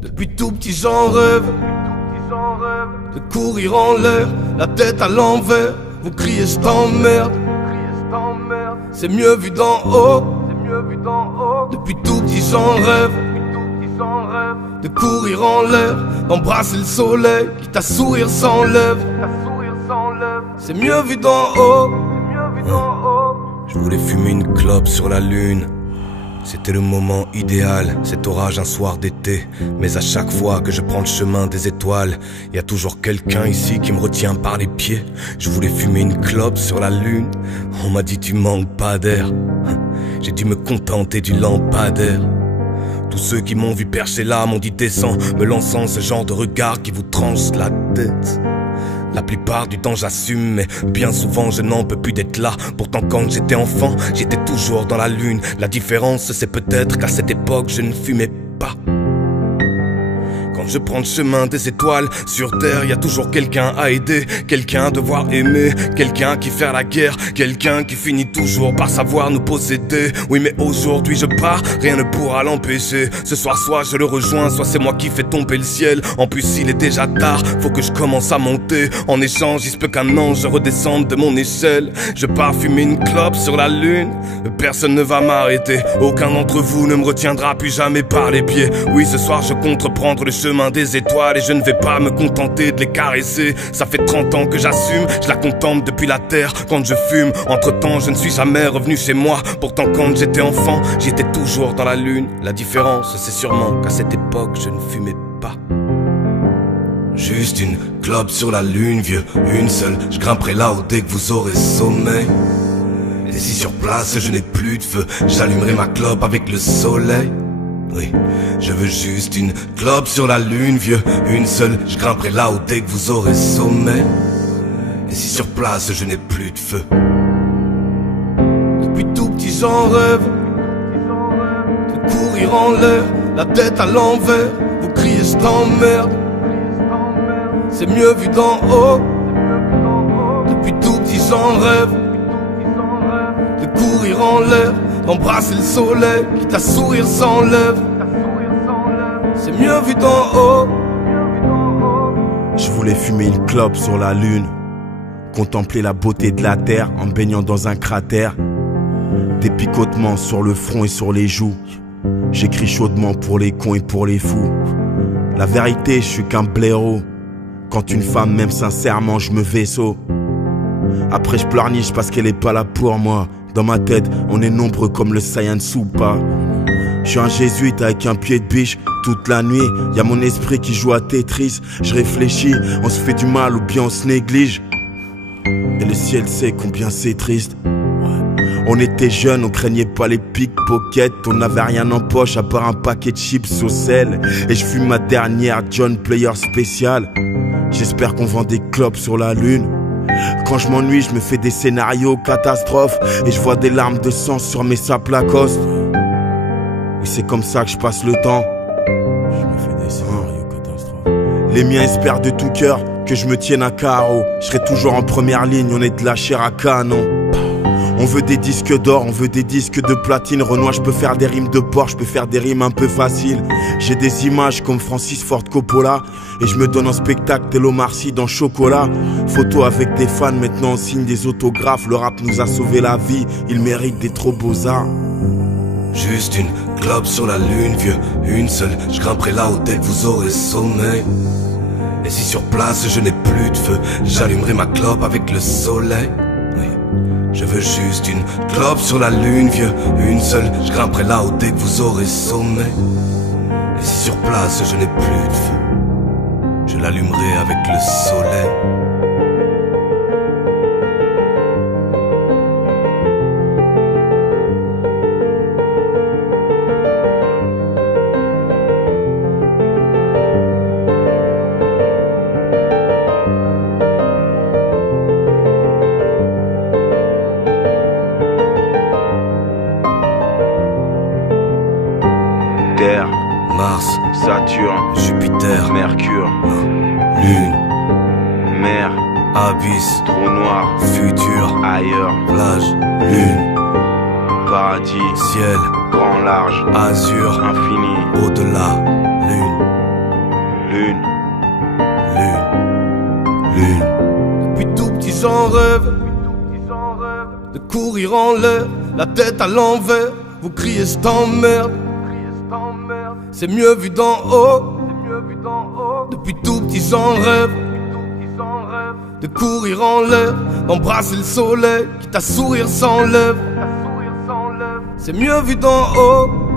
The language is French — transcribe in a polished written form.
Depuis tout petit j'en rêve de courir en l'air, la tête à l'envers. Vous criez je t'emmerde, c'est mieux vu d'en haut. Depuis tout petit j'en rêve de courir en l'air, d'embrasser le soleil, quitte à sourire sans lèvres. C'est mieux vu d'en haut. Je voulais fumer une clope sur la lune. C'était le moment idéal, cet orage un soir d'été. Mais à chaque fois que je prends le chemin des étoiles, y a toujours quelqu'un ici qui me retient par les pieds. Je voulais fumer une clope sur la lune. On m'a dit tu manques pas d'air. J'ai dû me contenter du lampadaire. Tous ceux qui m'ont vu percher là m'ont dit descends, me lançant ce genre de regard qui vous tranche la tête. La plupart du temps j'assume, mais bien souvent je n'en peux plus d'être là. Pourtant quand j'étais enfant, j'étais toujours dans la lune. La différence c'est peut-être qu'à cette époque je ne fumais pas. Quand je prends le chemin des étoiles, sur terre y a toujours quelqu'un à aider, quelqu'un à devoir aimer, quelqu'un qui fait la guerre, quelqu'un qui finit toujours par savoir nous posséder. Oui mais aujourd'hui je pars, rien ne pourra l'empêcher. Ce soir soit je le rejoins, soit c'est moi qui fais tomber le ciel. En plus il est déjà tard, faut que je commence à monter. En échange il se peut qu'un ange redescende de mon échelle. Je pars fumer une clope sur la lune, personne ne va m'arrêter. Aucun d'entre vous ne me retiendra plus jamais par les pieds. Oui ce soir je compte reprendre le chemin des étoiles et je ne vais pas me contenter de les caresser. Ça fait 30 ans que j'assume, je la contemple depuis la terre quand je fume. Entre temps je ne suis jamais revenu chez moi. Pourtant quand j'étais enfant, j'étais toujours dans la lune. La différence c'est sûrement qu'à cette époque je ne fumais pas. Juste une clope sur la lune vieux, une seule, je grimperai là-haut dès que vous aurez sommeil. Et si sur place je n'ai plus de feu, j'allumerai ma clope avec le soleil. Oui, je veux juste une clope sur la lune vieux, une seule, je grimperai là-haut dès que vous aurez sommeil. Et si sur place je n'ai plus de feu. Depuis tout petit j'en rêve de courir en l'air, la tête à l'envers. Vous criez je t'emmerde, c'est mieux vu d'en haut. Depuis tout petit j'en rêve de courir en l'air, d'embrasser le soleil, quitte à sourire sans lèvres. C'est mieux vu d'en haut. Je voulais fumer une clope sur la lune, contempler la beauté de la terre en baignant dans un cratère. Des picotements sur le front et sur les joues. J'écris chaudement pour les cons et pour les fous. La vérité, je suis qu'un blaireau. Quand une femme m'aime sincèrement, je me vaisseau. Après je pleurniche parce qu'elle est pas là pour moi. Dans ma tête, on est nombreux comme le Saiyan Soupa. Je suis un jésuite avec un pied de biche. Toute la nuit, y'a mon esprit qui joue à Tetris. Je réfléchis, on se fait du mal ou bien on se néglige. Et le ciel sait combien c'est triste. On était jeunes, on craignait pas les pickpockets. On n'avait rien en poche à part un paquet de chips au sel. Et je fume ma dernière John Player spéciale. J'espère qu'on vend des clopes sur la lune. Quand je m'ennuie, je me fais des scénarios catastrophes. Et je vois des larmes de sang sur mes sapes Lacoste. Oui, c'est comme ça que je passe le temps. Je me fais des scénarios catastrophes. Les miens espèrent de tout cœur que je me tienne à carreau. Je serai toujours en première ligne, on est de la chair à canon. On veut des disques d'or, on veut des disques de platine. Renoir, je peux faire des rimes de porc, je peux faire des rimes un peu faciles. J'ai des images comme Francis Ford Coppola. Et je me donne en spectacle tel Omar Sy dans Chocolat. Photo avec des fans, maintenant on signe des autographes. Le rap nous a sauvé la vie, il mérite des trop beaux-arts. Juste une clope sur la lune vieux, une seule, je grimperai là-haut dès que vous aurez sommeil. Et si sur place je n'ai plus de feu, j'allumerai ma clope avec le soleil. Oui. Je veux juste une clope sur la lune vieux, une seule, je grimperai là-haut dès que vous aurez sommeil. Et si sur place je n'ai plus de feu, je l'allumerai avec le soleil. Terre, Mars, Saturne, Jupiter, Mercure, Lune, mer, abysse, trou noir, futur, ailleurs, plage, lune, paradis, ciel, grand large, azur, infini. au-delà, lune. Lune. Lune. Depuis tout petit j'en rêve de courir en l'air, la tête à l'envers. Vous criez je t'emmerde, c'est mieux vu d'en haut. Depuis tout petit j'en rêve de courir en l'air, d'embrasser le soleil, quitte à sourire sans lèvres. C'est mieux vu d'en haut.